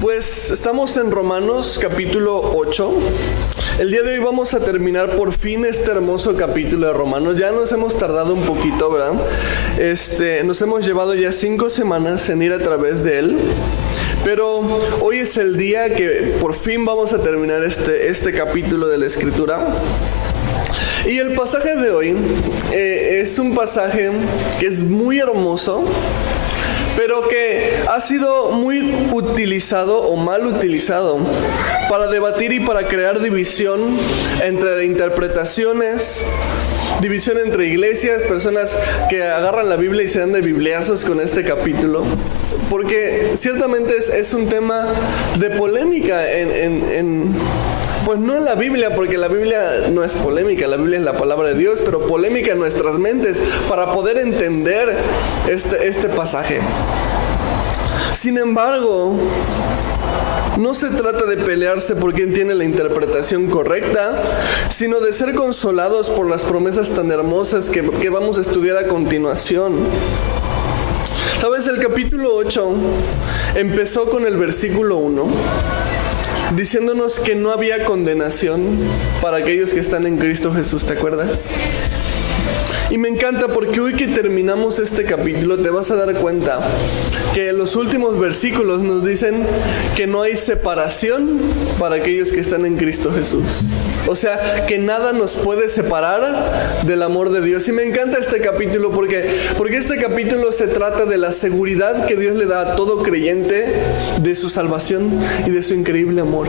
Pues estamos en Romanos capítulo 8. El día de hoy vamos a terminar por fin este hermoso capítulo de Romanos. Ya nos hemos tardado un poquito, ¿verdad? Nos hemos llevado ya 5 semanas en ir a través de él. Pero hoy es el día que por fin vamos a terminar este capítulo de la Escritura. Y el pasaje de hoy es un pasaje que es muy hermoso, pero que ha sido muy utilizado o mal utilizado para debatir y para crear división entre interpretaciones, división entre iglesias, personas que agarran la Biblia y se dan de bibliazos con este capítulo, porque ciertamente es un tema de polémica pues no en la Biblia, porque la Biblia no es polémica, la Biblia es la palabra de Dios, pero polémica en nuestras mentes para poder entender este pasaje. Sin embargo, no se trata de pelearse por quién tiene la interpretación correcta, sino de ser consolados por las promesas tan hermosas que vamos a estudiar a continuación. ¿Sabes? El capítulo 8 empezó con el versículo 1. Diciéndonos que no había condenación para aquellos que están en Cristo Jesús, ¿te acuerdas? Y me encanta porque hoy que terminamos este capítulo te vas a dar cuenta que los últimos versículos nos dicen que no hay separación para aquellos que están en Cristo Jesús. O sea, que nada nos puede separar del amor de Dios. Y me encanta este capítulo porque este capítulo se trata de la seguridad que Dios le da a todo creyente de su salvación y de su increíble amor.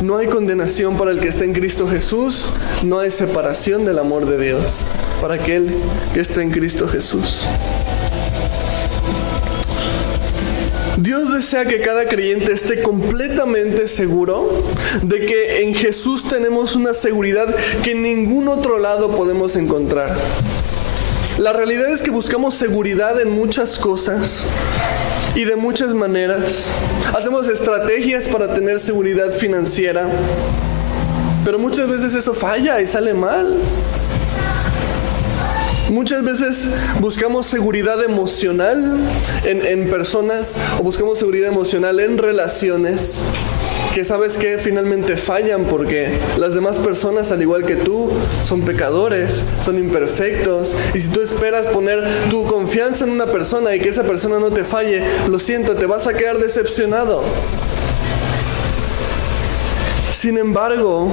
No hay condenación para el que está en Cristo Jesús, no hay separación del amor de Dios para aquel que está en Cristo Jesús. Dios desea que cada creyente esté completamente seguro de que en Jesús tenemos una seguridad que en ningún otro lado podemos encontrar. La realidad es que buscamos seguridad en muchas cosas y de muchas maneras. Hacemos estrategias para tener seguridad financiera, pero muchas veces eso falla y sale mal. Muchas veces buscamos seguridad emocional en personas o buscamos seguridad emocional en relaciones que sabes que finalmente fallan porque las demás personas, al igual que tú, son pecadores, son imperfectos. Y si tú esperas poner tu confianza en una persona y que esa persona no te falle, lo siento, te vas a quedar decepcionado. Sin embargo,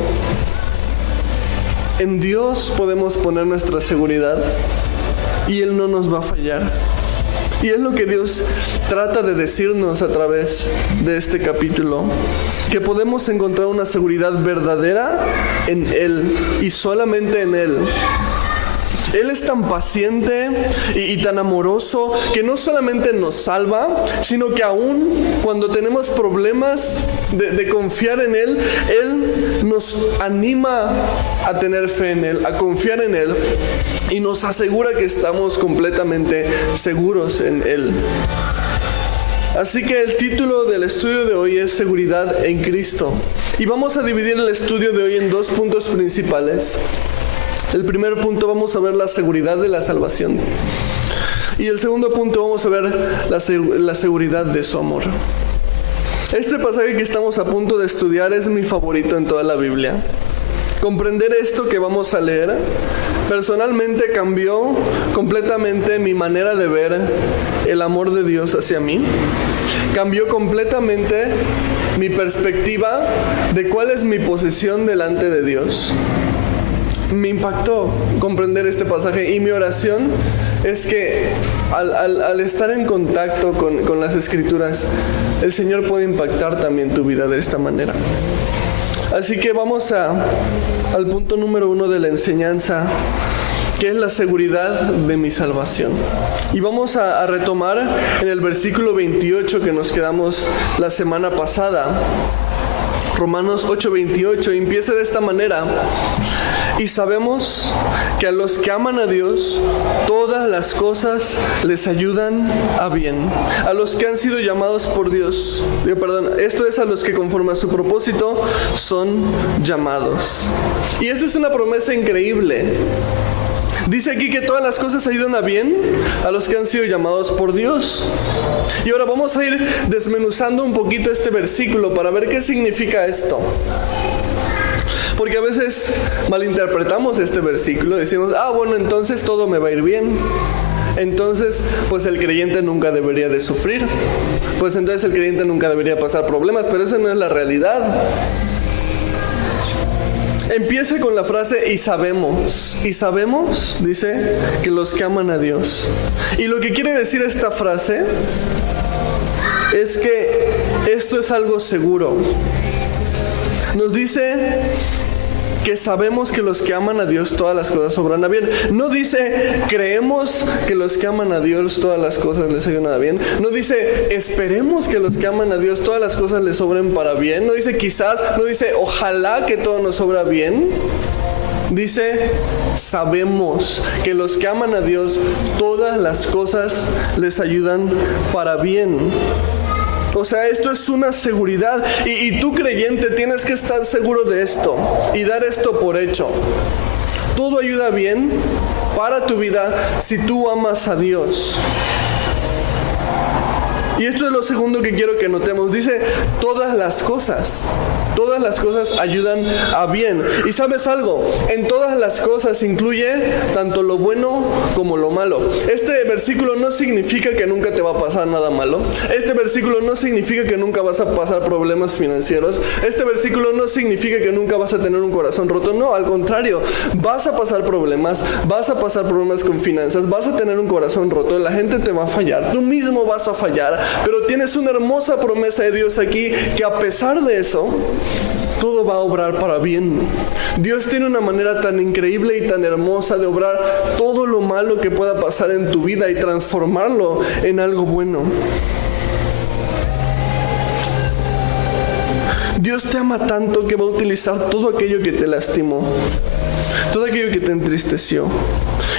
en Dios podemos poner nuestra seguridad y Él no nos va a fallar. Y es lo que Dios trata de decirnos a través de este capítulo, que podemos encontrar una seguridad verdadera en Él y solamente en Él. Él es tan paciente y tan amoroso que no solamente nos salva, sino que aún cuando tenemos problemas de confiar en Él, Él nos anima a tener fe en Él, a confiar en Él y nos asegura que estamos completamente seguros en Él. Así que el título del estudio de hoy es Seguridad en Cristo. Y vamos a dividir el estudio de hoy en 2 puntos principales. El primer punto vamos a ver la seguridad de la salvación. Y el segundo punto vamos a ver la seguridad de su amor. Este pasaje que estamos a punto de estudiar es mi favorito en toda la Biblia. Comprender esto que vamos a leer personalmente cambió completamente mi manera de ver el amor de Dios hacia mí. Cambió completamente mi perspectiva de cuál es mi posición delante de Dios. Me impactó comprender este pasaje y mi oración es que al estar en contacto con las Escrituras, el Señor puede impactar también tu vida de esta manera. Así que vamos al punto número 1 de la enseñanza, que es la seguridad de mi salvación. Y vamos a retomar en el versículo 28 que nos quedamos la semana pasada. Romanos 8:28 empieza de esta manera. Y sabemos que a los que aman a Dios, todas las cosas les ayudan a bien. A los que han sido llamados por Dios. Esto es a los que conforme a su propósito son llamados. Y esta es una promesa increíble. Dice aquí que todas las cosas ayudan a bien a los que han sido llamados por Dios. Y ahora vamos a ir desmenuzando un poquito este versículo para ver qué significa esto. Porque a veces malinterpretamos este versículo, decimos, bueno, entonces todo me va a ir bien. Entonces, pues el creyente nunca debería de sufrir. Pues entonces el creyente nunca debería pasar problemas, pero esa no es la realidad. Empieza con la frase y sabemos, dice, que los que aman a Dios. Y lo que quiere decir esta frase es que esto es algo seguro. Nos dice que sabemos que los que aman a Dios todas las cosas obran a bien. No dice creemos que los que aman a Dios todas las cosas les ayudan a bien. No dice esperemos que los que aman a Dios todas las cosas les obren para bien. No dice quizás, no dice ojalá que todo nos obra bien. Dice sabemos que los que aman a Dios todas las cosas les ayudan para bien. O sea, esto es una seguridad y tú creyente tienes que estar seguro de esto y dar esto por hecho. Todo ayuda bien para tu vida si tú amas a Dios. Y esto es lo segundo que quiero que notemos. Dice, todas las cosas ayudan a bien. Y ¿sabes algo? En todas las cosas incluye tanto lo bueno como lo malo. Este versículo no significa que nunca te va a pasar nada malo. Este versículo no significa que nunca vas a pasar problemas financieros. Este versículo no significa que nunca vas a tener un corazón roto. No, al contrario, vas a pasar problemas con finanzas, vas a tener un corazón roto, la gente te va a fallar, tú mismo vas a fallar. Pero tienes una hermosa promesa de Dios aquí que a pesar de eso, todo va a obrar para bien. Dios tiene una manera tan increíble y tan hermosa de obrar todo lo malo que pueda pasar en tu vida y transformarlo en algo bueno. Dios te ama tanto que va a utilizar todo aquello que te lastimó, todo aquello que te entristeció,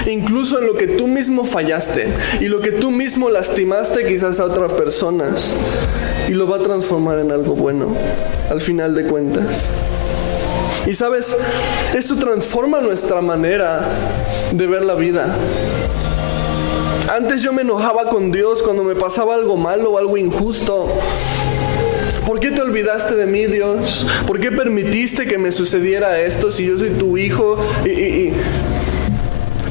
incluso en lo que tú mismo fallaste y lo que tú mismo lastimaste quizás a otras personas, y lo va a transformar en algo bueno al final de cuentas. Y sabes, esto transforma nuestra manera de ver la vida. Antes yo me enojaba con Dios cuando me pasaba algo malo o algo injusto. ¿Por qué te olvidaste de mí, Dios? ¿Por qué permitiste que me sucediera esto si yo soy tu hijo?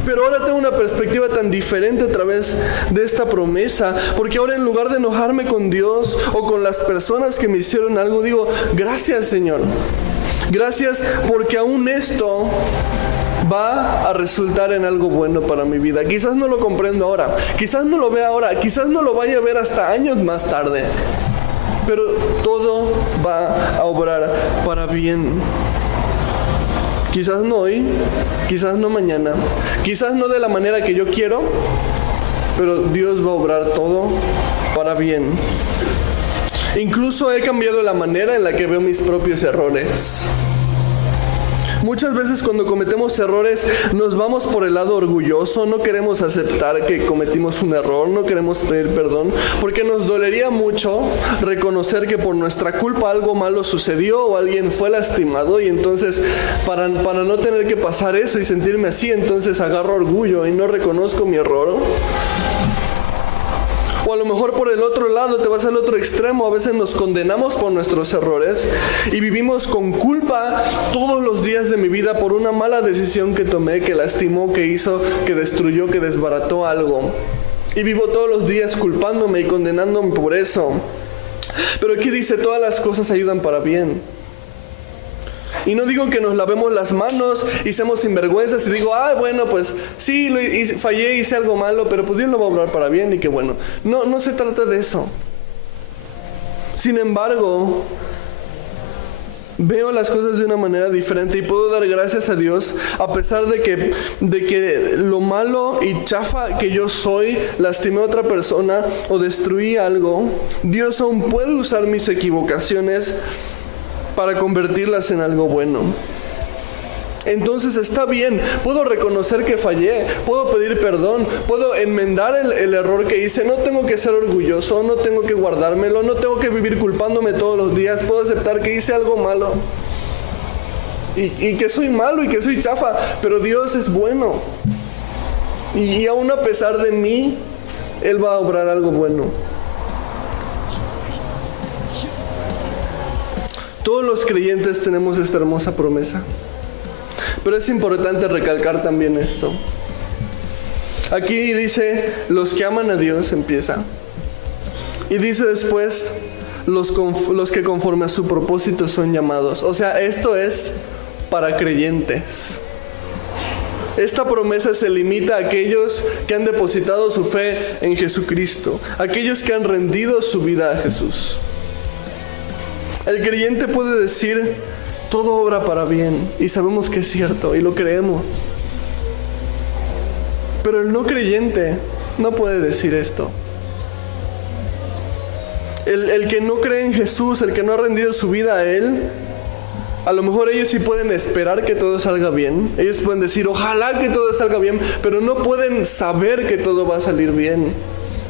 Pero ahora tengo una perspectiva tan diferente a través de esta promesa, porque ahora en lugar de enojarme con Dios o con las personas que me hicieron algo, digo, gracias, Señor. Gracias porque aún esto va a resultar en algo bueno para mi vida. Quizás no lo comprendo ahora, quizás no lo vea ahora, quizás no lo vaya a ver hasta años más tarde. Pero todo va a obrar para bien. Quizás no hoy, quizás no mañana, quizás no de la manera que yo quiero, pero Dios va a obrar todo para bien. Incluso he cambiado la manera en la que veo mis propios errores. Muchas veces cuando cometemos errores nos vamos por el lado orgulloso, no queremos aceptar que cometimos un error, no queremos pedir perdón, porque nos dolería mucho reconocer que por nuestra culpa algo malo sucedió o alguien fue lastimado, y entonces para no tener que pasar eso y sentirme así, entonces agarro orgullo y no reconozco mi error. O a lo mejor por el otro lado, te vas al otro extremo. A veces nos condenamos por nuestros errores y vivimos con culpa todos los días de mi vida por una mala decisión que tomé, que lastimó, que hizo, que destruyó, que desbarató algo. Y vivo todos los días culpándome y condenándome por eso. Pero aquí dice, todas las cosas ayudan para bien. Y no digo que nos lavemos las manos y seamos sinvergüenzas y digo, bueno, pues sí, fallé, hice algo malo, pero pues Dios lo va a obrar para bien y qué bueno. No se trata de eso. Sin embargo, veo las cosas de una manera diferente y puedo dar gracias a Dios a pesar de que lo malo y chafa que yo soy, lastimé a otra persona o destruí algo. Dios aún puede usar mis equivocaciones para convertirlas en algo bueno. Entonces está bien, puedo reconocer que fallé, puedo pedir perdón, puedo enmendar el error que hice, no tengo que ser orgulloso, no tengo que guardármelo, no tengo que vivir culpándome todos los días, puedo aceptar que hice algo malo y que soy malo y que soy chafa, pero Dios es bueno. Y aún a pesar de mí, Él va a obrar algo bueno. Todos los creyentes tenemos esta hermosa promesa. Pero es importante recalcar también esto. Aquí dice, los que aman a Dios, empieza. Y dice después, los que conforme a su propósito son llamados. O sea, esto es para creyentes. Esta promesa se limita a aquellos que han depositado su fe en Jesucristo, aquellos que han rendido su vida a Jesús. El creyente puede decir, todo obra para bien, y sabemos que es cierto, y lo creemos. Pero el no creyente no puede decir esto. El que no cree en Jesús, el que no ha rendido su vida a Él, a lo mejor ellos sí pueden esperar que todo salga bien. Ellos pueden decir, ojalá que todo salga bien, pero no pueden saber que todo va a salir bien,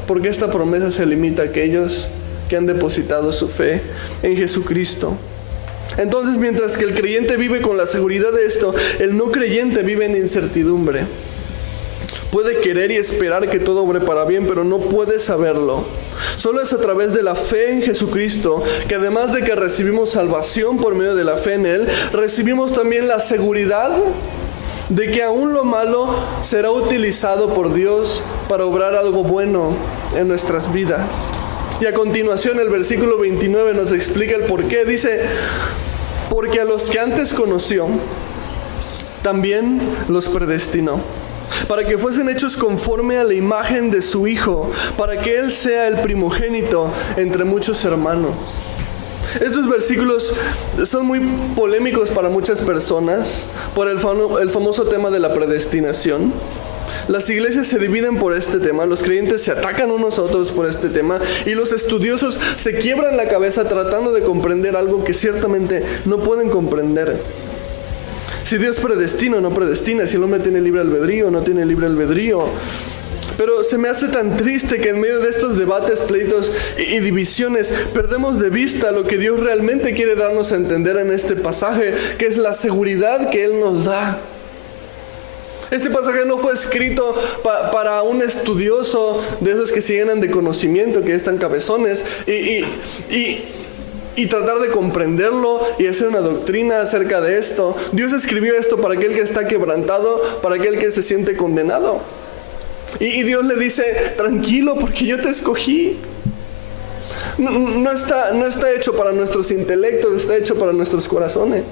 porque esta promesa se limita a aquellos que han depositado su fe en Jesucristo. Entonces, mientras que el creyente vive con la seguridad de esto, el no creyente vive en incertidumbre. Puede querer y esperar que todo obre para bien, pero no puede saberlo. Solo es a través de la fe en Jesucristo, que además de que recibimos salvación por medio de la fe en Él, recibimos también la seguridad de que aún lo malo será utilizado por Dios para obrar algo bueno en nuestras vidas. Y a continuación el versículo 29 nos explica el por qué. Dice, porque a los que antes conoció, también los predestinó, para que fuesen hechos conforme a la imagen de su Hijo, para que Él sea el primogénito entre muchos hermanos. Estos versículos son muy polémicos para muchas personas por el famoso tema de la predestinación. Las iglesias se dividen por este tema, los creyentes se atacan unos a otros por este tema, y los estudiosos se quiebran la cabeza tratando de comprender algo que ciertamente no pueden comprender. Si Dios predestina o no predestina, si el hombre tiene libre albedrío o no tiene libre albedrío. Pero se me hace tan triste que en medio de estos debates, pleitos y divisiones, perdemos de vista lo que Dios realmente quiere darnos a entender en este pasaje, que es la seguridad que Él nos da. Este pasaje no fue escrito para un estudioso de esos que se llenan de conocimiento, que están cabezones, y tratar de comprenderlo y hacer una doctrina acerca de esto. Dios escribió esto para aquel que está quebrantado, para aquel que se siente condenado. Y Dios le dice, tranquilo, porque yo te escogí. No está hecho para nuestros intelectos, está hecho para nuestros corazones.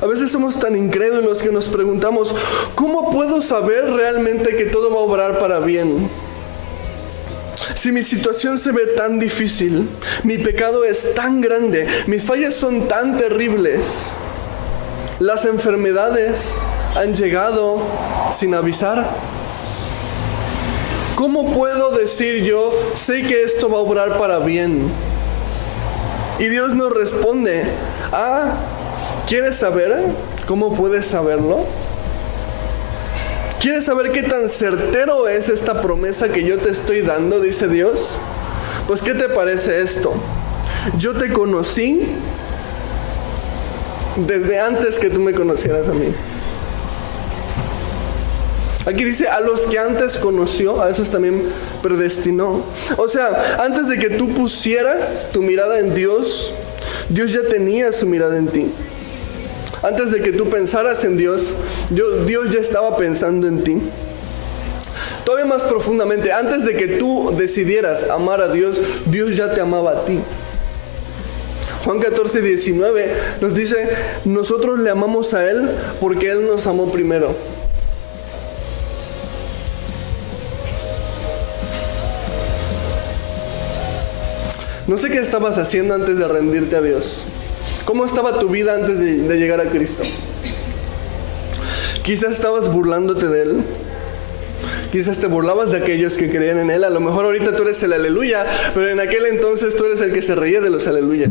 A veces somos tan incrédulos que nos preguntamos, ¿cómo puedo saber realmente que todo va a obrar para bien? Si mi situación se ve tan difícil, mi pecado es tan grande, mis fallas son tan terribles, las enfermedades han llegado sin avisar. ¿Cómo puedo decir yo, sé que esto va a obrar para bien? Y Dios nos responde, ¿quieres saber cómo puedes saberlo? ¿Quieres saber qué tan certero es esta promesa que yo te estoy dando? Dice Dios. Pues, ¿qué te parece esto? Yo te conocí desde antes que tú me conocieras a mí. Aquí dice, a los que antes conoció, a esos también predestinó. O sea, antes de que tú pusieras tu mirada en Dios, Dios ya tenía su mirada en ti. Antes de que tú pensaras en Dios, Dios ya estaba pensando en ti. Todavía más profundamente, antes de que tú decidieras amar a Dios, Dios ya te amaba a ti. Juan 14:19 nos dice, nosotros le amamos a Él porque Él nos amó primero. No sé qué estabas haciendo antes de rendirte a Dios. ¿Cómo estaba tu vida antes de llegar a Cristo? Quizás estabas burlándote de Él. Quizás te burlabas de aquellos que creían en Él. A lo mejor ahorita tú eres el aleluya, pero en aquel entonces tú eres el que se reía de los aleluyas.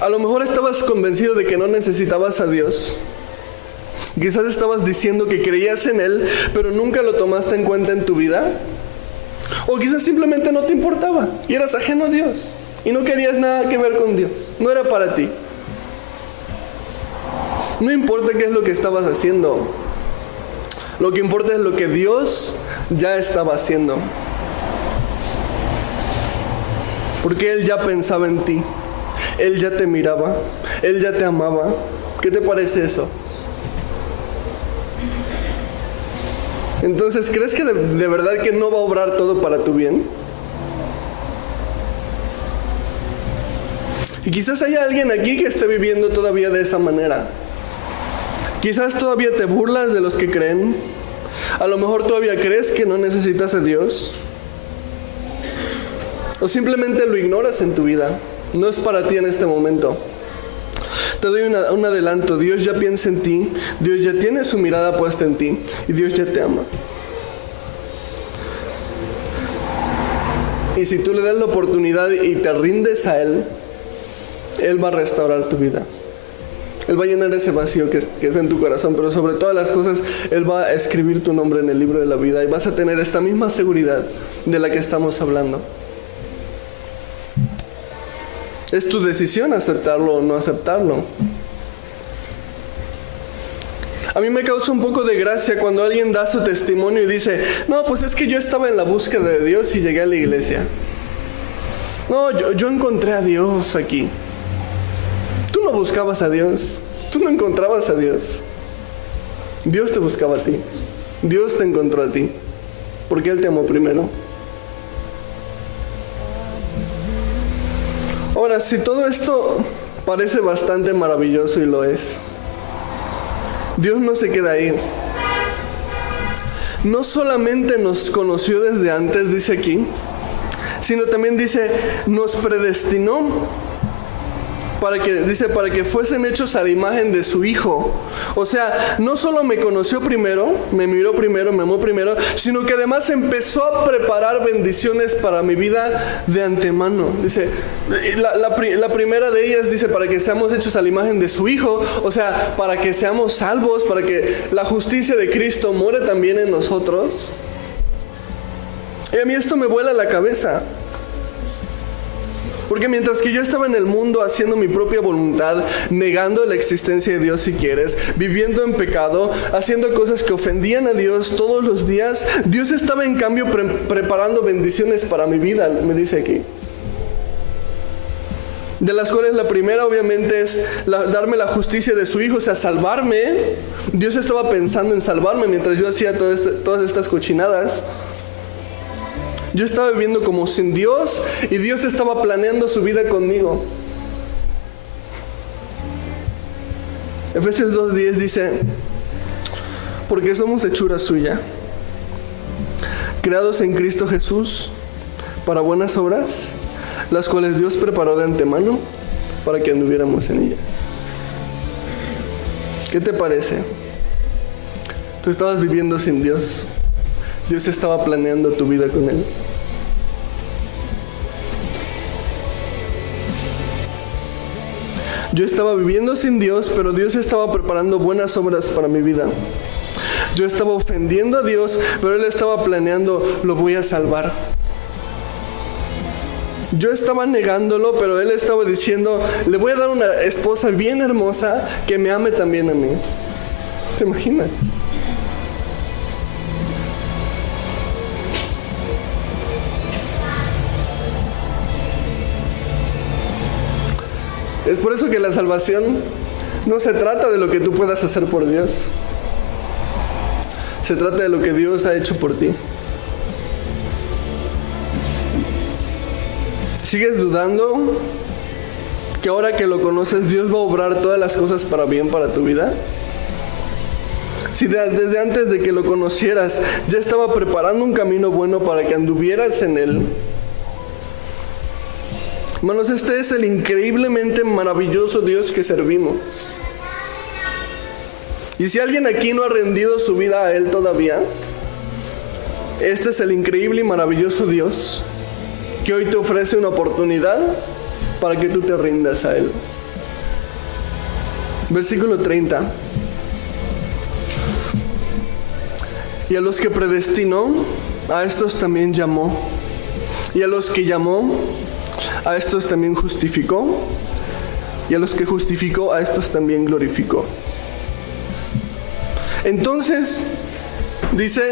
A lo mejor estabas convencido de que no necesitabas a Dios. Quizás estabas diciendo que creías en Él, pero nunca lo tomaste en cuenta en tu vida. O quizás simplemente no te importaba y eras ajeno a Dios y no querías nada que ver con Dios. No era para ti. No importa qué es lo que estabas haciendo. Lo que importa es lo que Dios ya estaba haciendo. Porque Él ya pensaba en ti. Él ya te miraba. Él ya te amaba. ¿Qué te parece eso? Entonces, ¿crees que de verdad que no va a obrar todo para tu bien? Y quizás haya alguien aquí que esté viviendo todavía de esa manera. Quizás todavía te burlas de los que creen. A lo mejor todavía crees que no necesitas a Dios. O simplemente lo ignoras en tu vida. No es para ti en este momento. Te doy un adelanto. Dios ya piensa en ti. Dios ya tiene su mirada puesta en ti. Y Dios ya te ama. Y si tú le das la oportunidad y te rindes a Él, Él va a restaurar tu vida. Él va a llenar ese vacío que está en tu corazón, pero sobre todas las cosas, Él va a escribir tu nombre en el libro de la vida y vas a tener esta misma seguridad de la que estamos hablando. Es tu decisión aceptarlo o no aceptarlo. A mí me causa un poco de gracia cuando alguien da su testimonio y dice, no, pues es que yo estaba en la búsqueda de Dios y llegué a la iglesia. No, yo encontré a Dios aquí. Tú no buscabas a Dios, tú no encontrabas a Dios. Dios te buscaba a ti, Dios te encontró a ti, porque Él te amó primero. Ahora, si todo esto parece bastante maravilloso y lo es, Dios no se queda ahí. No solamente nos conoció desde antes, dice aquí, sino también dice, nos predestinó para que fuesen hechos a la imagen de su Hijo. O sea, no solo me conoció primero, me miró primero, me amó primero, sino que además empezó a preparar bendiciones para mi vida de antemano. Dice, la primera de ellas dice, para que seamos hechos a la imagen de su Hijo, o sea, para que seamos salvos, para que la justicia de Cristo more también en nosotros. Y a mí esto me vuela la cabeza. Porque mientras que yo estaba en el mundo haciendo mi propia voluntad, negando la existencia de Dios si quieres, viviendo en pecado, haciendo cosas que ofendían a Dios todos los días, Dios estaba en cambio preparando bendiciones para mi vida, me dice aquí. De las cuales la primera obviamente es darme la justicia de su Hijo, o sea, salvarme. Dios estaba pensando en salvarme mientras yo hacía todas estas cochinadas. Yo estaba viviendo como sin Dios y Dios estaba planeando su vida conmigo. Efesios 2:10 dice, porque somos hechura suya, creados en Cristo Jesús para buenas obras, las cuales Dios preparó de antemano para que anduviéramos en ellas. ¿Qué te parece? Tú estabas viviendo sin Dios. Dios estaba planeando tu vida con Él. Yo estaba viviendo sin Dios, pero Dios estaba preparando buenas obras para mi vida. Yo estaba ofendiendo a Dios, pero Él estaba planeando, lo voy a salvar. Yo estaba negándolo, pero Él estaba diciendo, le voy a dar una esposa bien hermosa que me ame también a mí. ¿Te imaginas? Es por eso que la salvación no se trata de lo que tú puedas hacer por Dios. Se trata de lo que Dios ha hecho por ti. ¿Sigues dudando que ahora que lo conoces Dios va a obrar todas las cosas para bien para tu vida? Si desde antes de que lo conocieras ya estaba preparando un camino bueno para que anduvieras en Él. Hermanos, este es el increíblemente maravilloso Dios que servimos. Y si alguien aquí no ha rendido su vida a Él todavía, este es el increíble y maravilloso Dios que hoy te ofrece una oportunidad para que tú te rindas a Él. Versículo 30. Y a los que predestinó, a estos también llamó. Y a los que llamó, a estos también justificó. Y a los que justificó, a estos también glorificó. Entonces, dice,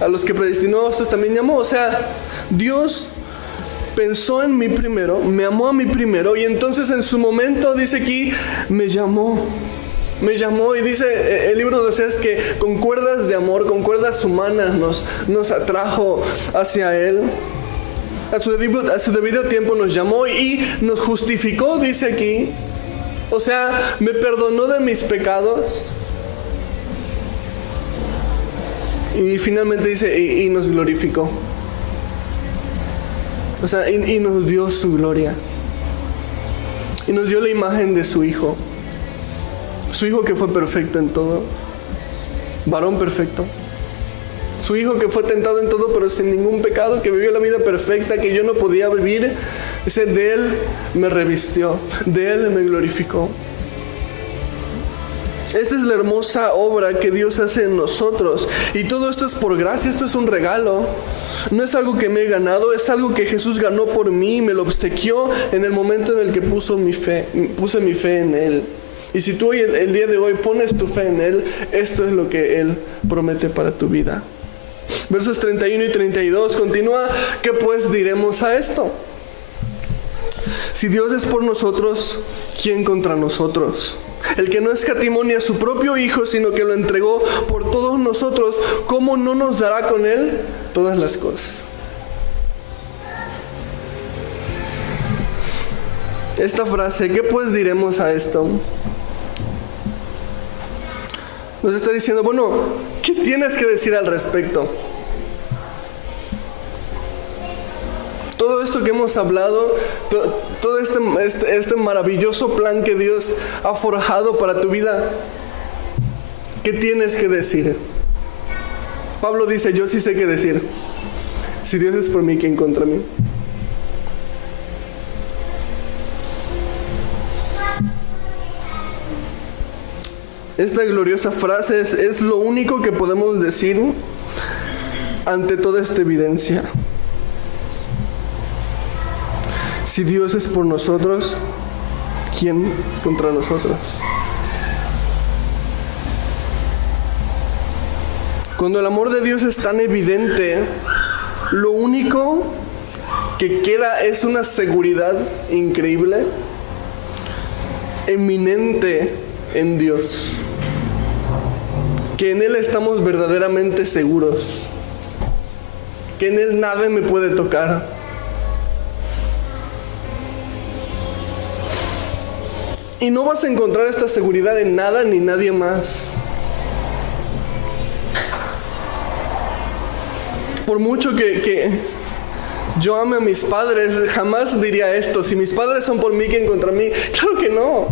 a los que predestinó, a estos también llamó. O sea, Dios pensó en mí primero, me amó a mí primero, y entonces en su momento, dice aquí, me llamó y dice el libro de Oseas que con cuerdas de amor, con cuerdas humanas nos atrajo hacia Él. A su debido tiempo nos llamó y nos justificó, dice aquí. O sea, me perdonó de mis pecados. Y finalmente dice, y nos glorificó. O sea, y nos dio su gloria. Y nos dio la imagen de su Hijo. Su Hijo que fue perfecto en todo. Varón perfecto. Su Hijo que fue tentado en todo, pero sin ningún pecado, que vivió la vida perfecta que yo no podía vivir. Dice, de Él me revistió, de Él me glorificó. Esta es la hermosa obra que Dios hace en nosotros. Y todo esto es por gracia, esto es un regalo. No es algo que me he ganado, es algo que Jesús ganó por mí, me lo obsequió en el momento en el que puse mi fe en Él. Y si tú hoy, el día de hoy, pones tu fe en Él, esto es lo que Él promete para tu vida. Versos 31 y 32 continúa, ¿qué pues diremos a esto? Si Dios es por nosotros, ¿quién contra nosotros? El que no escatimó ni a su propio Hijo, sino que lo entregó por todos nosotros, ¿cómo no nos dará con Él todas las cosas? Esta frase, ¿qué pues diremos a esto? Nos está diciendo, bueno, ¿qué tienes que decir al respecto? Todo esto que hemos hablado, todo este maravilloso plan que Dios ha forjado para tu vida, ¿qué tienes que decir? Pablo dice, yo sí sé qué decir. Si Dios es por mí, ¿quién contra mí? Esta gloriosa frase es lo único que podemos decir ante toda esta evidencia. Si Dios es por nosotros, ¿quién contra nosotros? Cuando el amor de Dios es tan evidente, lo único que queda es una seguridad increíble, eminente en Dios. Que en Él estamos verdaderamente seguros. Que en Él nada me puede tocar. Y no vas a encontrar esta seguridad en nada ni nadie más. Por mucho que yo ame a mis padres, jamás diría esto. Si mis padres son por mí, ¿quién contra mí? Claro que no.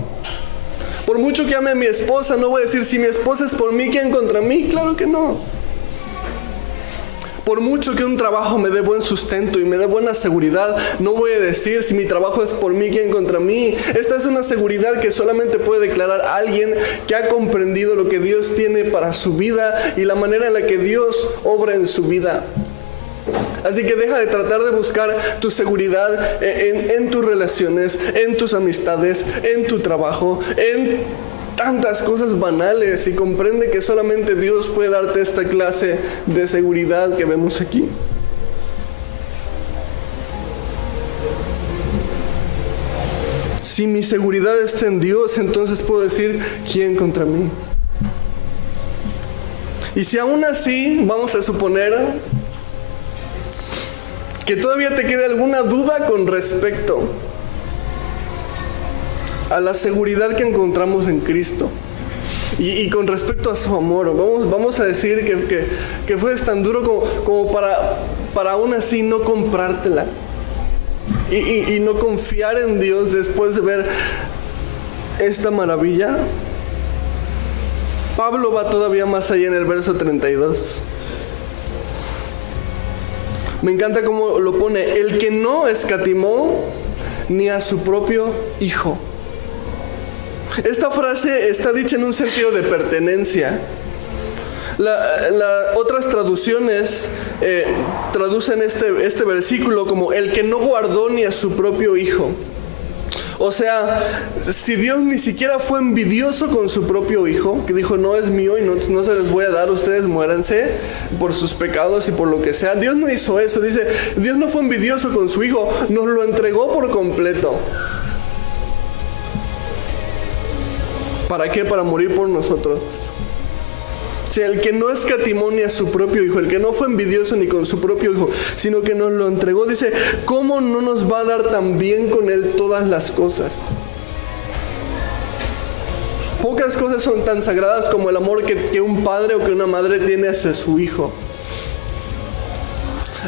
Por mucho que ame a mi esposa, no voy a decir, si mi esposa es por mí, ¿quién contra mí? Claro que no. Por mucho que un trabajo me dé buen sustento y me dé buena seguridad, no voy a decir, si mi trabajo es por mí, ¿quién contra mí? Esta es una seguridad que solamente puede declarar alguien que ha comprendido lo que Dios tiene para su vida y la manera en la que Dios obra en su vida. Así que deja de tratar de buscar tu seguridad en tus relaciones, en tus amistades, en tu trabajo, en tantas cosas banales, y comprende que solamente Dios puede darte esta clase de seguridad que vemos aquí. Si mi seguridad está en Dios, entonces puedo decir, ¿quién contra mí? Y si aún así, vamos a suponer que todavía te quede alguna duda con respecto a la seguridad que encontramos en Cristo y con respecto a su amor, vamos a decir que fue tan duro como para aún así no comprártela y no confiar en Dios después de ver esta maravilla. Pablo va todavía más allá en el verso 32. Me encanta cómo lo pone, el que no escatimó ni a su propio Hijo. Esta frase está dicha en un sentido de pertenencia. Otras traducciones traducen este versículo como el que no guardó ni a su propio Hijo. O sea, si Dios ni siquiera fue envidioso con su propio hijo, que dijo, no es mío y no se les voy a dar, ustedes muéranse por sus pecados y por lo que sea. Dios no hizo eso. Dice, Dios no fue envidioso con su hijo, nos lo entregó por completo. ¿Para qué? Para morir por nosotros. O sea, el que no escatimó ni a su propio hijo, el que no fue envidioso ni con su propio hijo, sino que nos lo entregó, dice, ¿cómo no nos va a dar también con él todas las cosas? Pocas cosas son tan sagradas como el amor que un padre o que una madre tiene hacia su hijo.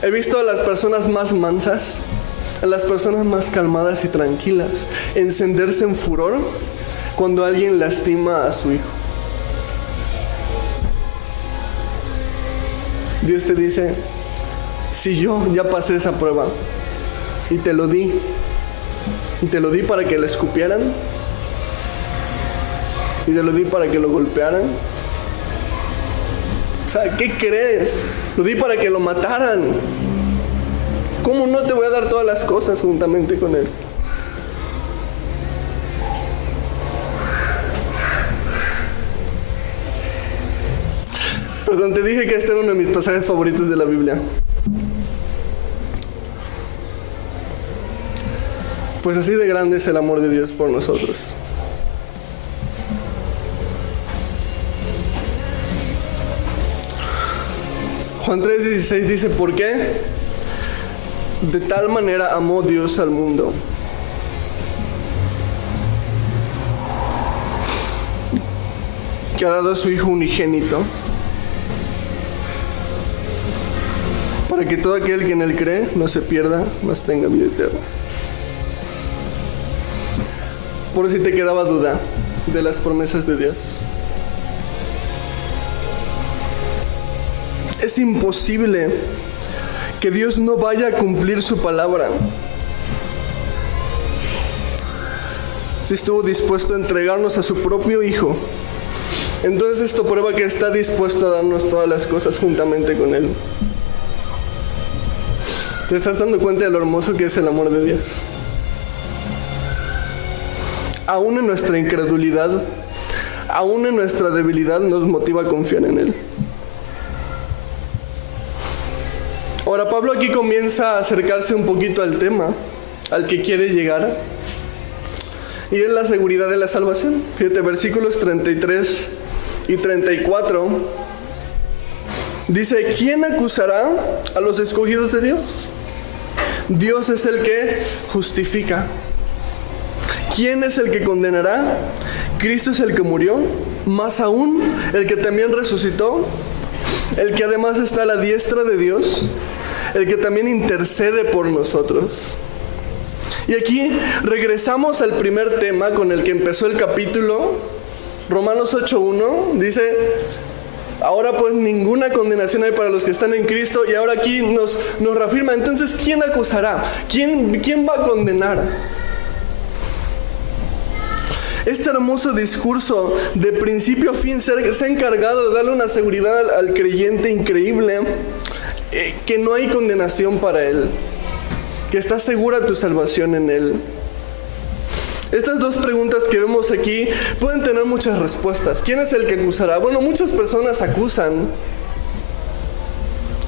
He visto a las personas más mansas, a las personas más calmadas y tranquilas, encenderse en furor cuando alguien lastima a su hijo. Dios te dice, si yo ya pasé esa prueba y te lo di para que le escupieran, y te lo di para que lo golpearan, o sea, ¿qué crees? Lo di para que lo mataran. ¿Cómo no te voy a dar todas las cosas juntamente con él? Perdón, te dije que este era uno de mis pasajes favoritos de la Biblia. Pues así de grande es el amor de Dios por nosotros. Juan 3:16 dice, ¿por qué? De tal manera amó Dios al mundo, que ha dado a su Hijo unigénito, para que todo aquel que en él cree no se pierda, mas tenga vida eterna. Por si te quedaba duda de las promesas de Dios. Es imposible que Dios no vaya a cumplir su palabra. Si estuvo dispuesto a entregarnos a su propio Hijo, entonces esto prueba que está dispuesto a darnos todas las cosas juntamente con Él. ¿Te estás dando cuenta de lo hermoso que es el amor de Dios? Aún en nuestra incredulidad, aún en nuestra debilidad, nos motiva a confiar en Él. Ahora, Pablo aquí comienza a acercarse un poquito al tema al que quiere llegar, y es la seguridad de la salvación. Fíjate, versículos 33 y 34 dice, ¿quién acusará a los escogidos de Dios? Dios es el que justifica. ¿Quién es el que condenará? Cristo es el que murió, más aún el que también resucitó, el que además está a la diestra de Dios, el que también intercede por nosotros. Y aquí regresamos al primer tema con el que empezó el capítulo, Romanos 8:1, dice, ahora pues ninguna condenación hay para los que están en Cristo, y ahora aquí nos reafirma, entonces, ¿quién acusará? ¿Quién va a condenar? Este hermoso discurso de principio a fin se ha encargado de darle una seguridad al creyente increíble, que no hay condenación para él, que está segura tu salvación en él. Estas dos preguntas que vemos aquí pueden tener muchas respuestas. ¿Quién es el que acusará? Bueno, muchas personas acusan.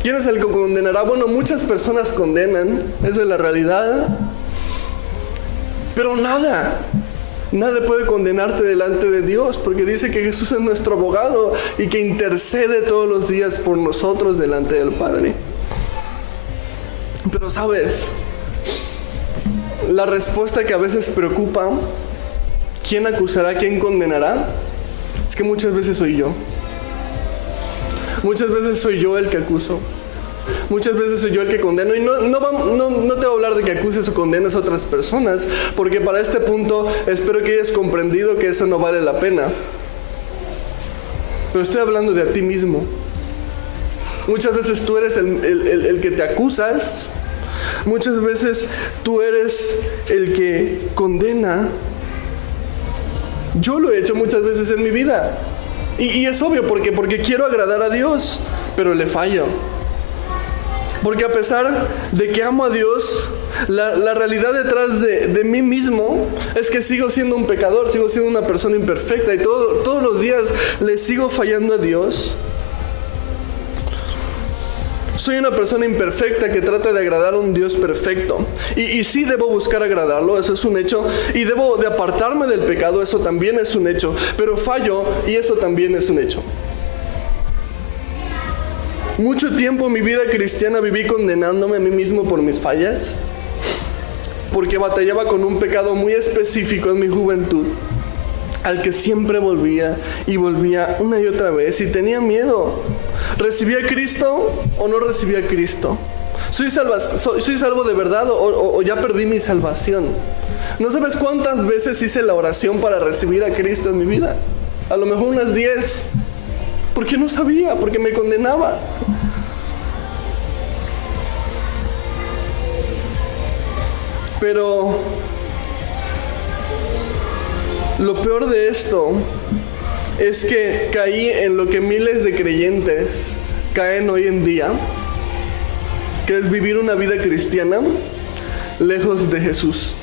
¿Quién es el que condenará? Bueno, muchas personas condenan, esa es la realidad. Pero nada puede condenarte delante de Dios, porque dice que Jesús es nuestro abogado y que intercede todos los días por nosotros delante del Padre. Pero ¿sabes? La respuesta que a veces preocupa, ¿quién acusará, quién condenará? Es que muchas veces soy yo. Muchas veces soy yo el que acuso. Muchas veces soy yo el que condeno. Y no te voy a hablar de que acuses o condenes a otras personas, porque para este punto espero que hayas comprendido que eso no vale la pena. Pero estoy hablando de a ti mismo. Muchas veces tú eres el que te acusas. Muchas veces tú eres el que condena. Yo lo he hecho muchas veces en mi vida. Y es obvio, porque quiero agradar a Dios, pero le fallo. Porque a pesar de que amo a Dios, La realidad detrás de mí mismo es que sigo siendo un pecador, sigo siendo una persona imperfecta y todos los días le sigo fallando a Dios. Soy una persona imperfecta que trata de agradar a un Dios perfecto. Y sí debo buscar agradarlo, eso es un hecho. Y debo de apartarme del pecado, eso también es un hecho. Pero fallo y eso también es un hecho. Mucho tiempo en mi vida cristiana viví condenándome a mí mismo por mis fallas. Porque batallaba con un pecado muy específico en mi juventud, al que siempre volvía y volvía una y otra vez. Y tenía miedo. ¿Recibí a Cristo o no recibí a Cristo? ¿Soy salvo de verdad o ya perdí mi salvación? No sabes cuántas veces hice la oración para recibir a Cristo en mi vida. A lo mejor unas 10. Porque no sabía, porque me condenaba. Pero lo peor de esto es que caí en lo que miles de creyentes caen hoy en día, que es vivir una vida cristiana lejos de Jesús.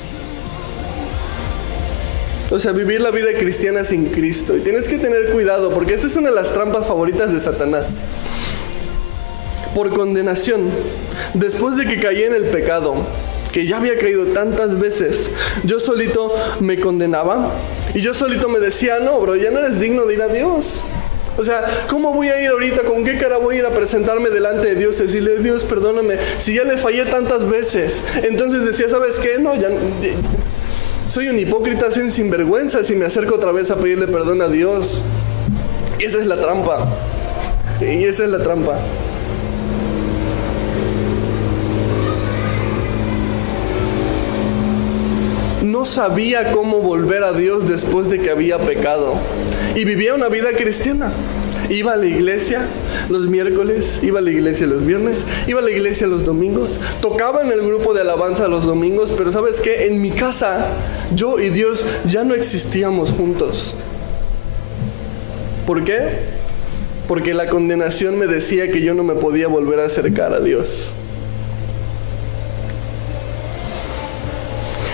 O sea, vivir la vida cristiana sin Cristo. Y tienes que tener cuidado, porque esta es una de las trampas favoritas de Satanás. Por condenación, después de que caí en el pecado, que ya había caído tantas veces, yo solito me condenaba y yo solito me decía, no, bro, ya no eres digno de ir a Dios. O sea, ¿cómo voy a ir ahorita? ¿Con qué cara voy a ir a presentarme delante de Dios y decirle, Dios, perdóname, si ya le fallé tantas veces? Entonces decía, ¿sabes qué? No, ya soy un hipócrita, soy un sinvergüenza si me acerco otra vez a pedirle perdón a Dios. Y esa es la trampa. Y esa es la trampa. No sabía cómo volver a Dios después de que había pecado. Y vivía una vida cristiana. Iba a la iglesia los miércoles, iba a la iglesia los viernes, iba a la iglesia los domingos, tocaba en el grupo de alabanza los domingos, pero ¿sabes qué? En mi casa, yo y Dios ya no existíamos juntos. ¿Por qué? Porque la condenación me decía que yo no me podía volver a acercar a Dios.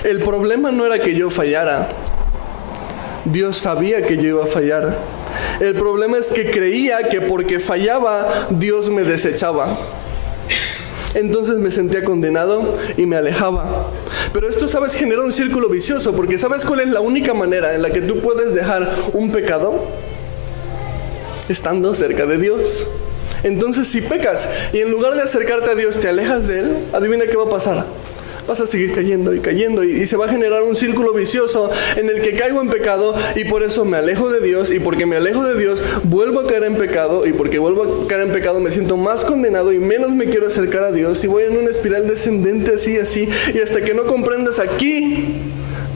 El problema no era que yo fallara. Dios sabía que yo iba a fallar. El problema es que creía que porque fallaba, Dios me desechaba. Entonces me sentía condenado y me alejaba. Pero esto, ¿sabes? Genera un círculo vicioso, porque ¿sabes cuál es la única manera en la que tú puedes dejar un pecado? Estando cerca de Dios. Entonces, si pecas y en lugar de acercarte a Dios te alejas de Él, adivina qué va a pasar. Vas a seguir cayendo y cayendo y se va a generar un círculo vicioso en el que caigo en pecado y por eso me alejo de Dios, y porque me alejo de Dios vuelvo a caer en pecado, y porque vuelvo a caer en pecado me siento más condenado y menos me quiero acercar a Dios, y voy en una espiral descendente así, y hasta que no comprendas aquí,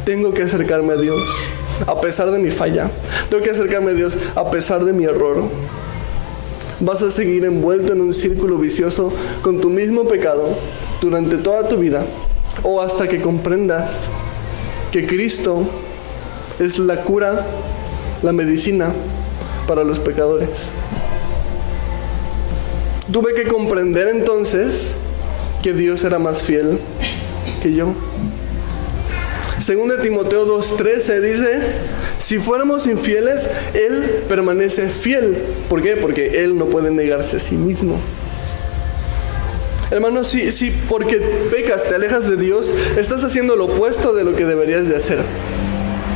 tengo que acercarme a Dios a pesar de mi falla, tengo que acercarme a Dios a pesar de mi error. Vas a seguir envuelto en un círculo vicioso con tu mismo pecado durante toda tu vida, o hasta que comprendas que Cristo es la cura, la medicina para los pecadores. Tuve que comprender entonces que Dios era más fiel que yo. Según de Timoteo 2:13 dice, si fuéramos infieles, Él permanece fiel. ¿Por qué? Porque Él no puede negarse a sí mismo. Hermano, si porque pecas te alejas de Dios, estás haciendo lo opuesto de lo que deberías de hacer.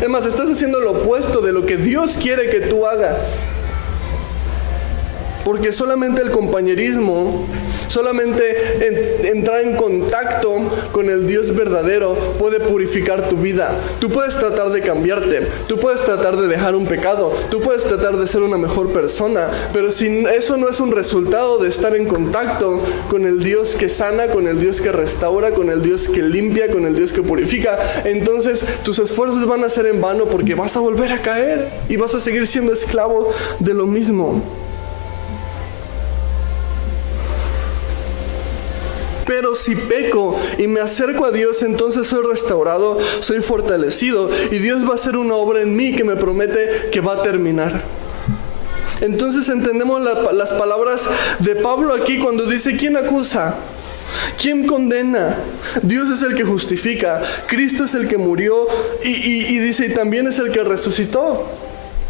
Es más, estás haciendo lo opuesto de lo que Dios quiere que tú hagas. Porque solamente el compañerismo, solamente entrar en contacto con el Dios verdadero puede purificar tu vida. Tú puedes tratar de cambiarte, tú puedes tratar de dejar un pecado, tú puedes tratar de ser una mejor persona, pero si eso no es un resultado de estar en contacto con el Dios que sana, con el Dios que restaura, con el Dios que limpia, con el Dios que purifica, entonces tus esfuerzos van a ser en vano, porque vas a volver a caer y vas a seguir siendo esclavo de lo mismo. Pero si peco y me acerco a Dios, entonces soy restaurado, soy fortalecido, y Dios va a hacer una obra en mí que me promete que va a terminar. Entonces entendemos las palabras de Pablo aquí cuando dice, ¿quién acusa? ¿Quién condena? Dios es el que justifica. Cristo es el que murió y dice, y también es el que resucitó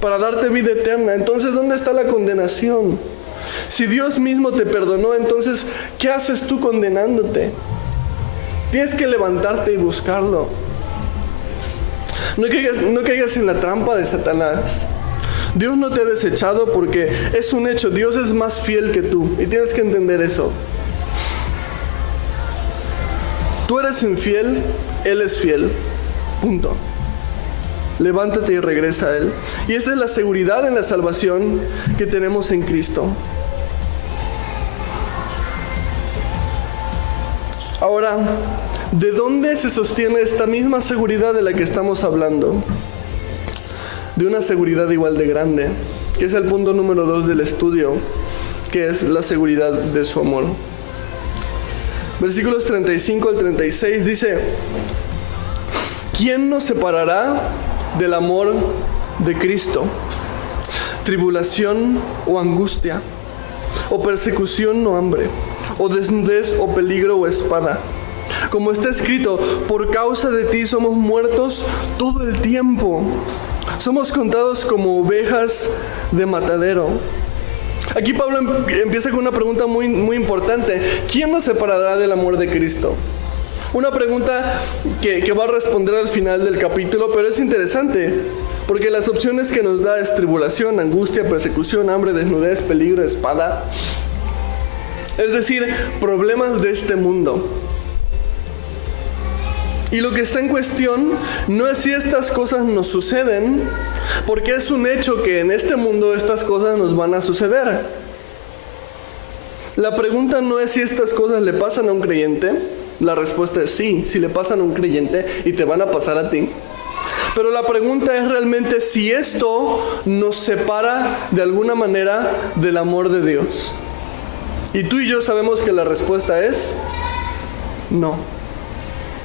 para darte vida eterna. Entonces, ¿dónde está la condenación? Si Dios mismo te perdonó, entonces, ¿qué haces tú condenándote? Tienes que levantarte y buscarlo. No caigas en la trampa de Satanás. Dios no te ha desechado porque es un hecho. Dios es más fiel que tú y tienes que entender eso. Tú eres infiel, Él es fiel. Punto. Levántate y regresa a Él. Y esta es la seguridad en la salvación que tenemos en Cristo. Ahora, ¿de dónde se sostiene esta misma seguridad de la que estamos hablando? De una seguridad igual de grande, que es el punto número 2 del estudio, que es la seguridad de su amor. Versículos 35 al 36 dice: ¿quién nos separará del amor de Cristo? ¿Tribulación o angustia? ¿O persecución o hambre? ¿O desnudez o peligro o espada? Como está escrito, por causa de ti somos muertos todo el tiempo. Somos contados como ovejas de matadero. Aquí Pablo empieza con una pregunta muy, muy importante. ¿Quién nos separará del amor de Cristo? Una pregunta que va a responder al final del capítulo, pero es interesante, porque las opciones que nos da es tribulación, angustia, persecución, hambre, desnudez, peligro, espada. Es decir, problemas de este mundo. Y lo que está en cuestión no es si estas cosas nos suceden, porque es un hecho que en este mundo estas cosas nos van a suceder. La pregunta no es si estas cosas le pasan a un creyente. La respuesta es sí, si le pasan a un creyente y te van a pasar a ti. Pero la pregunta es realmente si esto nos separa de alguna manera del amor de Dios. Y tú y yo sabemos que la respuesta es no.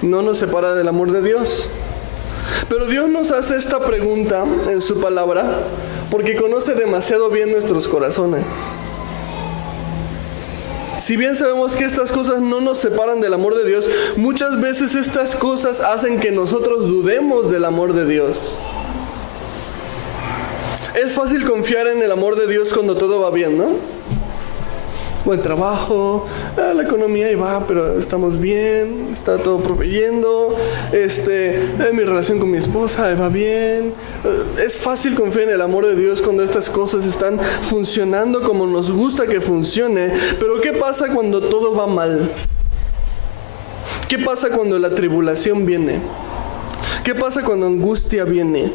No nos separa del amor de Dios. Pero Dios nos hace esta pregunta en su palabra porque conoce demasiado bien nuestros corazones. Si bien sabemos que estas cosas no nos separan del amor de Dios, muchas veces estas cosas hacen que nosotros dudemos del amor de Dios. Es fácil confiar en el amor de Dios cuando todo va bien, ¿no? Buen trabajo, la economía ahí va, pero estamos bien, está todo proveyendo, mi relación con mi esposa ahí va bien. Es fácil confiar en el amor de Dios cuando estas cosas están funcionando como nos gusta que funcione, pero ¿qué pasa cuando todo va mal? ¿Qué pasa cuando la tribulación viene? ¿Qué pasa cuando angustia viene?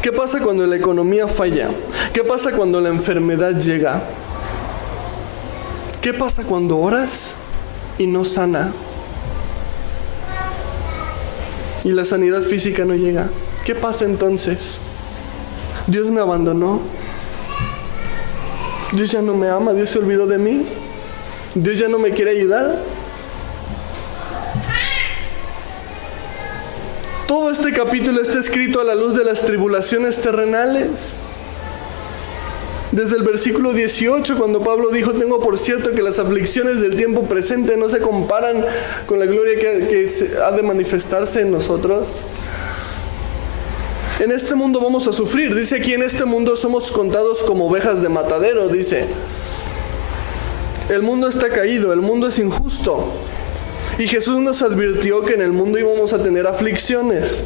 ¿Qué pasa cuando la economía falla? ¿Qué pasa cuando la enfermedad llega? ¿Qué pasa cuando oras y no sana? Y la sanidad física no llega. ¿Qué pasa entonces? ¿Dios me abandonó? ¿Dios ya no me ama? ¿Dios se olvidó de mí? ¿Dios ya no me quiere ayudar? Todo este capítulo está escrito a la luz de las tribulaciones terrenales. Desde el versículo 18, cuando Pablo dijo: tengo por cierto que las aflicciones del tiempo presente no se comparan con la gloria que ha de manifestarse en nosotros. En este mundo vamos a sufrir. Dice aquí: en este mundo somos contados como ovejas de matadero. Dice, el mundo está caído, el mundo es injusto. Y Jesús nos advirtió que en el mundo íbamos a tener aflicciones.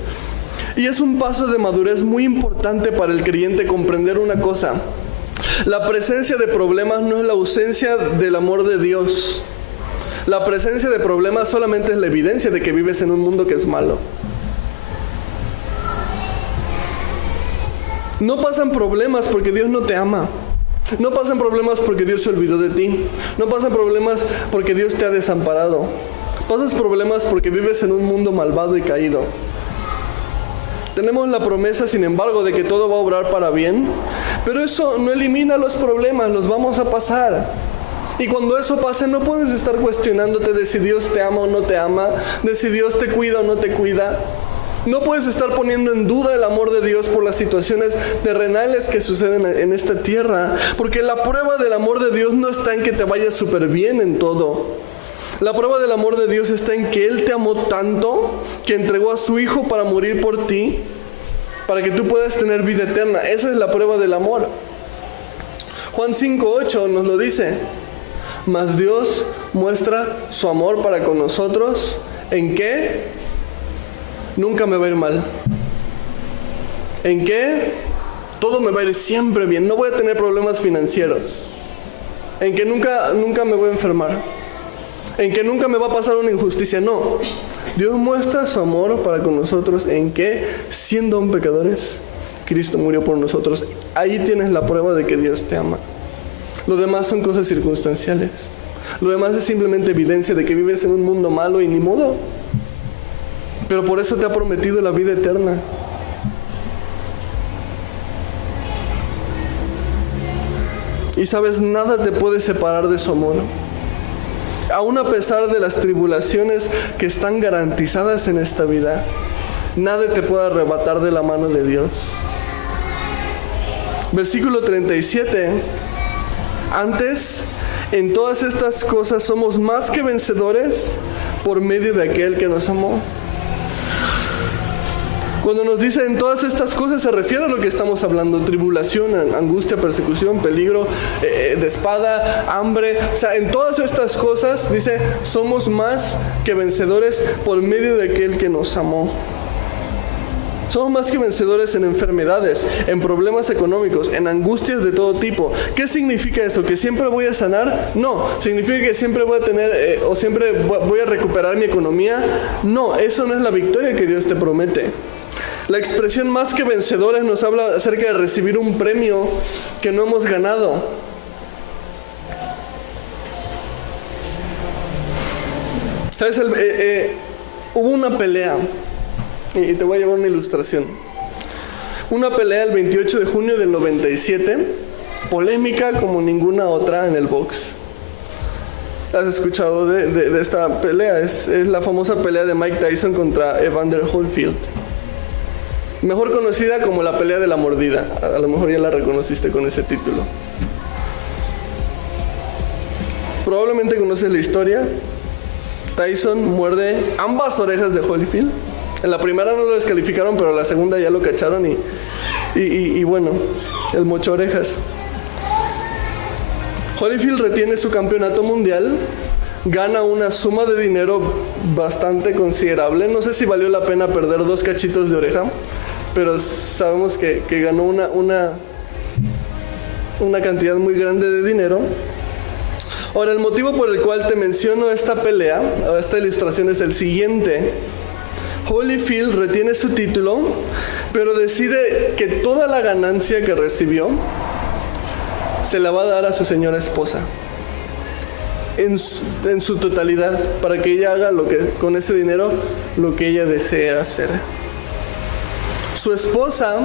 Y es un paso de madurez muy importante para el creyente comprender una cosa. La presencia de problemas no es la ausencia del amor de Dios. La presencia de problemas solamente es la evidencia de que vives en un mundo que es malo. No pasan problemas porque Dios no te ama. No pasan problemas porque Dios se olvidó de ti. No pasan problemas porque Dios te ha desamparado. Pasas problemas porque vives en un mundo malvado y caído. Tenemos la promesa, sin embargo, de que todo va a obrar para bien, pero eso no elimina los problemas, los vamos a pasar. Y cuando eso pase, no puedes estar cuestionándote de si Dios te ama o no te ama, de si Dios te cuida o no te cuida. No puedes estar poniendo en duda el amor de Dios por las situaciones terrenales que suceden en esta tierra, porque la prueba del amor de Dios no está en que te vaya súper bien en todo. La prueba del amor de Dios está en que Él te amó tanto que entregó a su Hijo para morir por ti, para que tú puedas tener vida eterna. Esa es la prueba del amor. Juan 5:8 nos lo dice. Mas Dios muestra su amor para con nosotros en que nunca me va a ir mal. En que todo me va a ir siempre bien. No voy a tener problemas financieros. En que nunca me voy a enfermar. En que nunca me va a pasar una injusticia. No. Dios muestra su amor para con nosotros en que, siendo aún pecadores, Cristo murió por nosotros. Ahí tienes la prueba de que Dios te ama. Lo demás son cosas circunstanciales. Lo demás es simplemente evidencia de que vives en un mundo malo y ni modo. Pero por eso te ha prometido la vida eterna. Y sabes, nada te puede separar de su amor. Aún a pesar de las tribulaciones que están garantizadas en esta vida, nada te puede arrebatar de la mano de Dios. Versículo 37. Antes, en todas estas cosas somos más que vencedores por medio de aquel que nos amó. Cuando nos dice en todas estas cosas se refiere a lo que estamos hablando: tribulación, angustia, persecución, peligro, de espada, hambre. O sea, en todas estas cosas dice somos más que vencedores por medio de aquel que nos amó. Somos más que vencedores en enfermedades, en problemas económicos, en angustias de todo tipo. ¿Qué significa eso? ¿Que siempre voy a sanar? No. ¿Significa que siempre voy a tener o siempre voy a recuperar mi economía? No, eso no es la victoria que Dios te promete. La expresión más que vencedores nos habla acerca de recibir un premio que no hemos ganado. ¿Sabes? Hubo una pelea, y te voy a llevar una ilustración. Una pelea el 28 de junio del 97, polémica como ninguna otra en el box. ¿Has escuchado de esta pelea? Es la famosa pelea de Mike Tyson contra Evander Holyfield. Mejor conocida como la pelea de la mordida. A lo mejor ya la reconociste con ese título. Probablemente conoces la historia. Tyson muerde ambas orejas de Holyfield. En la primera no lo descalificaron, pero en la segunda ya lo cacharon y bueno, el mocho orejas. Holyfield retiene su campeonato mundial, gana una suma de dinero bastante considerable. No sé si valió la pena perder 2 cachitos de oreja, pero sabemos que ganó una cantidad muy grande de dinero. Ahora, el motivo por el cual te menciono esta pelea, o esta ilustración, es el siguiente. Holyfield retiene su título, pero decide que toda la ganancia que recibió se la va a dar a su señora esposa. En su totalidad, para que ella haga con ese dinero lo que ella desea hacer. Su esposa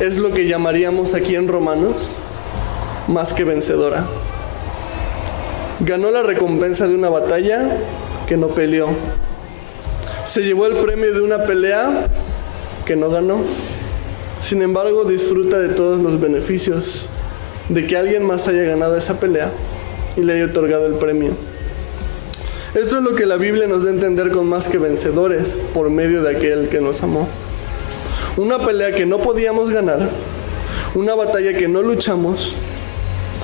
es lo que llamaríamos aquí en Romanos más que vencedora. Ganó la recompensa de una batalla que no peleó. Se llevó el premio de una pelea que no ganó. Sin embargo, disfruta de todos los beneficios de que alguien más haya ganado esa pelea y le haya otorgado el premio. Esto es lo que la Biblia nos da a entender con más que vencedores por medio de aquel que nos amó. Una pelea que no podíamos ganar, una batalla que no luchamos,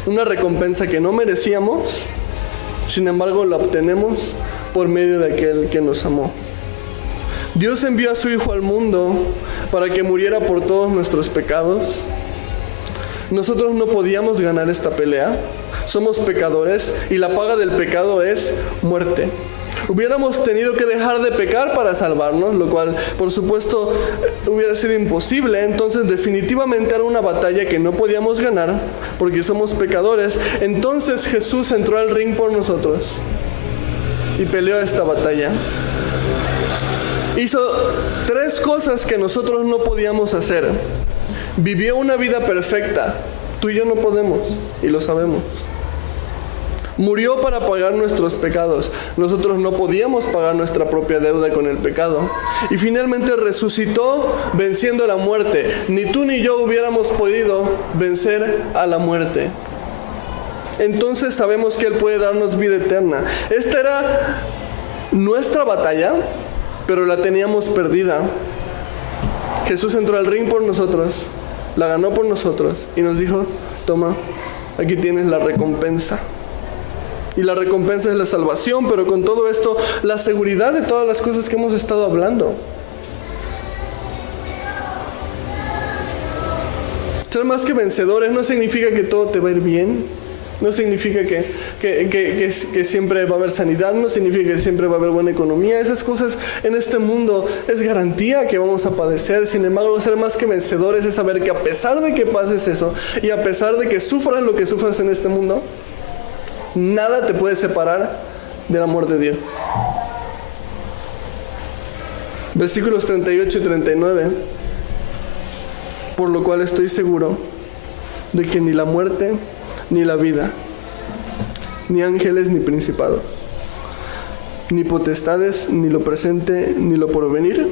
una recompensa que no merecíamos, sin embargo la obtenemos por medio de aquel que nos amó. Dios envió a su Hijo al mundo para que muriera por todos nuestros pecados. Nosotros no podíamos ganar esta pelea. Somos pecadores y la paga del pecado es muerte. Hubiéramos tenido que dejar de pecar para salvarnos, lo cual, por supuesto, hubiera sido imposible. Entonces, definitivamente era una batalla que no podíamos ganar porque somos pecadores. Entonces, Jesús entró al ring por nosotros y peleó esta batalla. Hizo 3 cosas que nosotros no podíamos hacer. Vivió una vida perfecta. Tú y yo no podemos, y lo sabemos. Murió para pagar nuestros pecados. Nosotros no podíamos pagar nuestra propia deuda con el pecado. Y finalmente resucitó venciendo la muerte. Ni tú ni yo hubiéramos podido vencer a la muerte. entonces sabemos que Él puede darnos vida eterna. Esta era nuestra batalla, pero la teníamos perdida. Jesús entró al ring por nosotros, la ganó por nosotros y nos dijo: toma, aquí tienes la recompensa. Y la recompensa es la salvación, pero con todo esto, la seguridad de todas las cosas que hemos estado hablando. Ser más que vencedores no significa que todo te va a ir bien. No significa que siempre va a haber sanidad. No significa que siempre va a haber buena economía. Esas cosas en este mundo es garantía que vamos a padecer. Sin embargo, ser más que vencedores es saber que a pesar de que pases eso y a pesar de que sufras lo que sufras en este mundo, nada te puede separar del amor de Dios. Versículos 38 y 39. Por lo cual estoy seguro de que ni la muerte, ni la vida, ni ángeles, ni principados, ni potestades, ni lo presente, ni lo porvenir,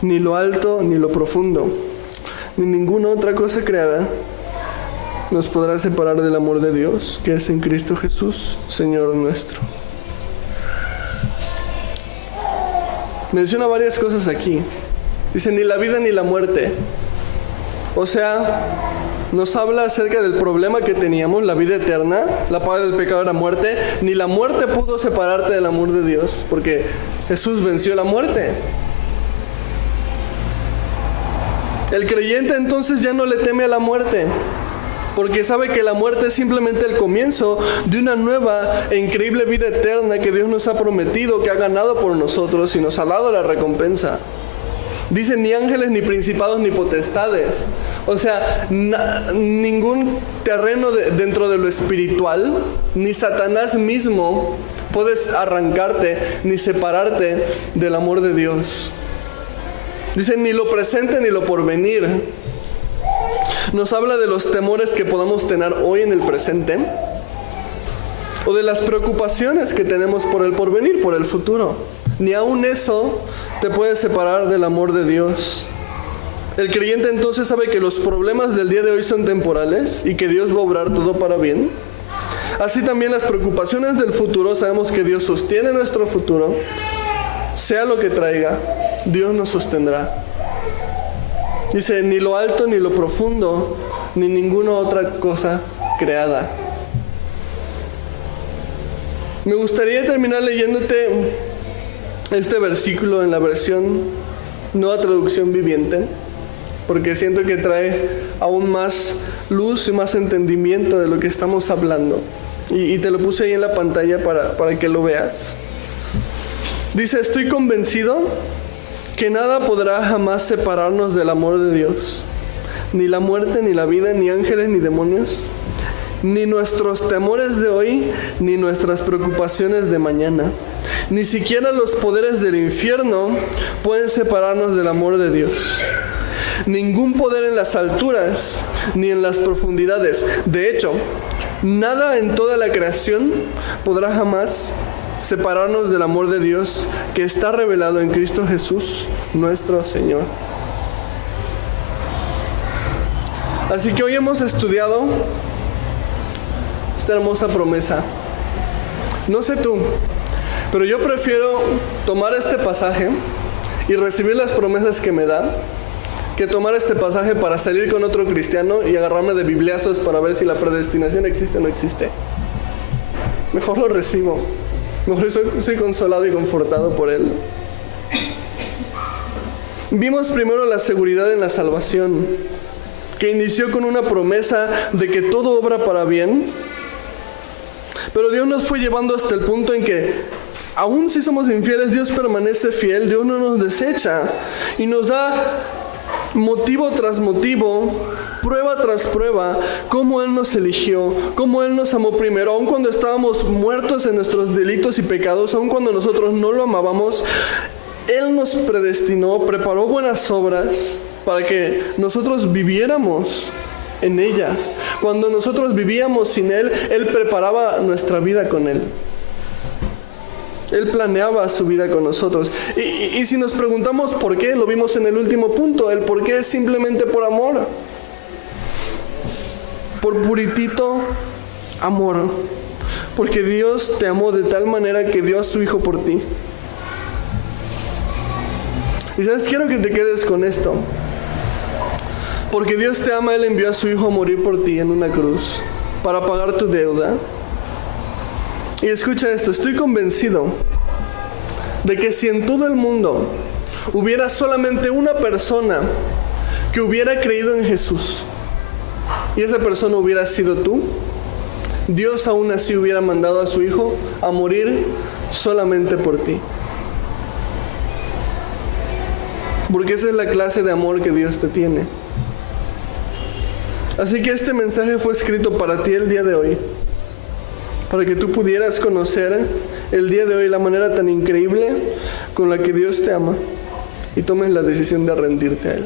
ni lo alto, ni lo profundo, ni ninguna otra cosa creada nos podrá separar del amor de Dios, que es en Cristo Jesús, Señor nuestro. Menciona varias cosas aquí. Dice, ni la vida ni la muerte. O sea, nos habla acerca del problema que teníamos, la vida eterna. La paga del pecado era muerte. Ni la muerte pudo separarte del amor de Dios, porque Jesús venció la muerte. El creyente entonces ya no le teme a la muerte, porque sabe que la muerte es simplemente el comienzo de una nueva e increíble vida eterna que Dios nos ha prometido, que ha ganado por nosotros y nos ha dado la recompensa. Dice, ni ángeles, ni principados, ni potestades. O sea, ningún terreno dentro de lo espiritual, ni Satanás mismo puedes arrancarte ni separarte del amor de Dios. Dice, ni lo presente ni lo porvenir. Nos habla de los temores que podamos tener hoy en el presente, o de las preocupaciones que tenemos por el porvenir, por el futuro. Ni aun eso te puede separar del amor de Dios. El creyente entonces sabe que los problemas del día de hoy son temporales y que Dios va a obrar todo para bien. Así también las preocupaciones del futuro, sabemos que Dios sostiene nuestro futuro. Sea lo que traiga, Dios nos sostendrá. Dice, ni lo alto, ni lo profundo, ni ninguna otra cosa creada. Me gustaría terminar leyéndote este versículo en la versión Nueva Traducción Viviente, porque siento que trae aún más luz y más entendimiento de lo que estamos hablando. Y te lo puse ahí en la pantalla para que lo veas. Dice, estoy convencido que nada podrá jamás separarnos del amor de Dios, ni la muerte, ni la vida, ni ángeles, ni demonios, ni nuestros temores de hoy, ni nuestras preocupaciones de mañana. Ni siquiera los poderes del infierno pueden separarnos del amor de Dios. Ningún poder en las alturas, ni en las profundidades. De hecho, nada en toda la creación podrá jamás separarnos del amor de Dios que está revelado en Cristo Jesús, nuestro Señor. Así que hoy hemos estudiado esta hermosa promesa. No sé tú, pero yo prefiero tomar este pasaje y recibir las promesas que me da, que tomar este pasaje para salir con otro cristiano y agarrarme de bibliazos para ver si la predestinación existe o no existe. Mejor lo recibo. Mejor soy consolado y confortado por Él. Vimos primero la seguridad en la salvación, que inició con una promesa de que todo obra para bien. Pero Dios nos fue llevando hasta el punto en que, aun si somos infieles, Dios permanece fiel, Dios no nos desecha y nos da motivo tras motivo, prueba tras prueba, cómo Él nos eligió, cómo Él nos amó primero, aun cuando estábamos muertos en nuestros delitos y pecados, aun cuando nosotros no lo amábamos. Él nos predestinó, preparó buenas obras para que nosotros viviéramos en ellas. Cuando nosotros vivíamos sin Él, Él preparaba nuestra vida con Él. Él planeaba su vida con nosotros. Y si nos preguntamos por qué, lo vimos en el último punto. El por qué es simplemente por amor. Por puritito Amor. Porque Dios te amó de tal manera que dio a su Hijo por ti. Y sabes, quiero que te quedes con esto. Porque Dios te ama, Él envió a su Hijo a morir por ti en una cruz, para pagar tu deuda. Y escucha esto, estoy convencido de que si en todo el mundo hubiera solamente una persona que hubiera creído en Jesús, y esa persona hubiera sido tú, Dios aún así hubiera mandado a su Hijo a morir solamente por ti. Porque esa es la clase de amor que Dios te tiene. Así que este mensaje fue escrito para ti el día de hoy, para que tú pudieras conocer el día de hoy la manera tan increíble con la que Dios te ama y tomes la decisión de rendirte a Él.